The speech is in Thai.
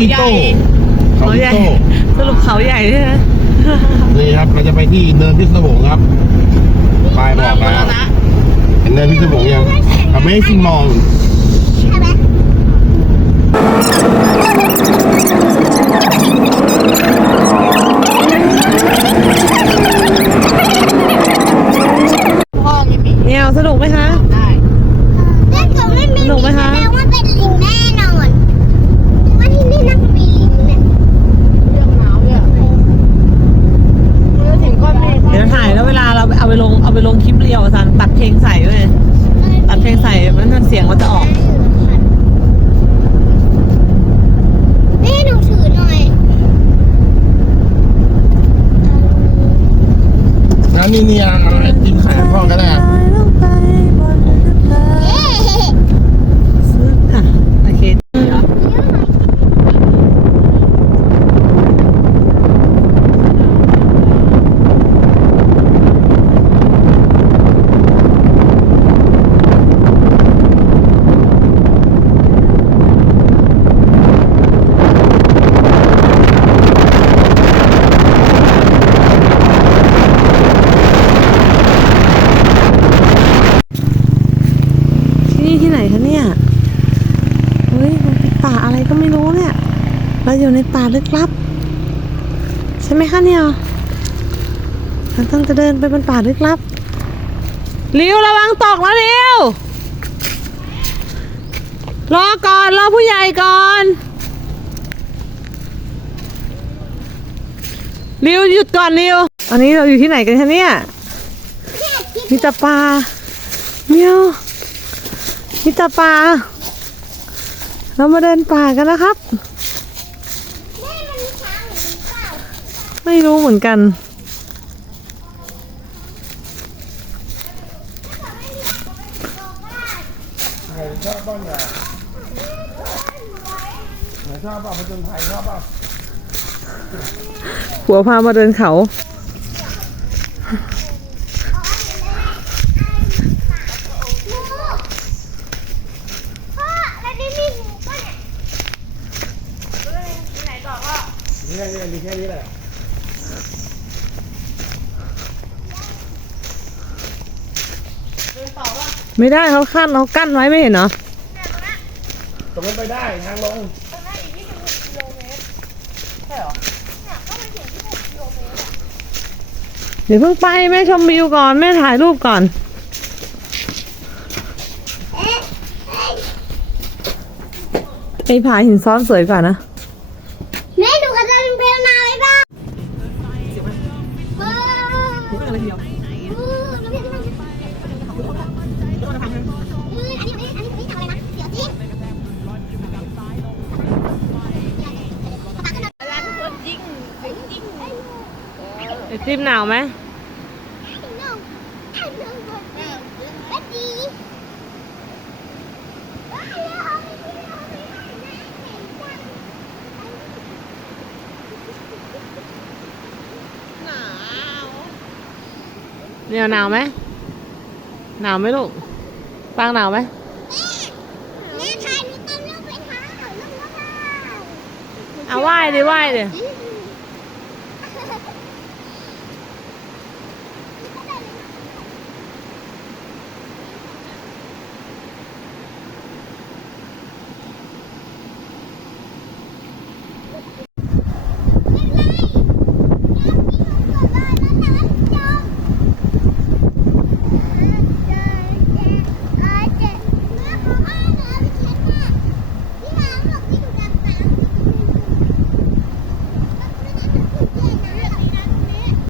อีโต้เขาเขาอีใหญ่โต้สรุปเขาใหญ่ใช่ไหมนี่ครับเราจะไปที่เนินพิศวงครับปลายบอกแล้วเห็นเนินพิศวงยัง Amazing Mall ใช่ไหม พ่อกินดิ เนี่ยสนุกไหมคะ ได้ เล่นกับไม่มี สนุกไหมคะ แสดงว่าเป็นลิงแน่นอนว่าที่นี่น่าจะมีลิงเนี่ย เรื่องหนาวเนี่ยเมื่อถึงก้อนเมฆ เดี๋ยวถ่ายแล้วเวลาเราเอาไปลงเอาไปลงคลิปเรียวอาจารย์ตัดเพลงใส่ด้วยตัดเพลงใส่มันมันเสียงมันจะออก แม่หนูถือหน่อย แล้วนี่เนี่ยเอาไอติมขายพ่อก็ได้อะ เอ๊ะ อะโอเค ที่นี่ที่ไหนคะเนี่ย เฮ้ยมันเป่าอะไรก็ไม่รู้เนี่ย เราอยู่ในป่าลึกลับ ใช่ไหมคะเนี่ยเราต้องจะเดินไปบนป่าลึกลับริวระวังตกนะริวรอก่อนรอผู้ใหญ่ก่อนริวหยุดก่อนริวตอนนี้เราอยู่ที่ไหนกันคะเนี่ยมีแต่ป่าเมียวมิตรป่า เรามาเดินป่ากันนะครับแม่มันมีช้างหรือเปล่าไม่รู้เหมือนกัน ใครชอบบ้างอะไหนชอบบ้างผจญภัยชอบบ้างหัวพามาเดินเขา พ่อแล้วนี่มีหมูป่ะเนี่ย นี่แค่นี้มีแค่นี้แหละไม่ได้เขาขั้นเขากั้นไว้ไม่เห็นเหรอตรงนั้นไปได้ทางลงเดี๋ยวเพิ่งไปแม่ชมวิวก่อนแม่ถ่ายรูปก่อนไอ้ผาหินซ้อนสวยกว่านะ เออแล้วพี่ทำไงเอออันนี้อันนี้อันนี้ทำอะไรนะเดี๋ยวสิร้านคนยิ่งยิ่งไอติมหนาวไหม เนี่ยหนาวไหมหนาวไหมลูกปางหนาวไหมแม่ถ่ายหนูตอนลูกไปหาหนูลูกแล้วค่ะเอาไหว้ดิไหว้ดิอืม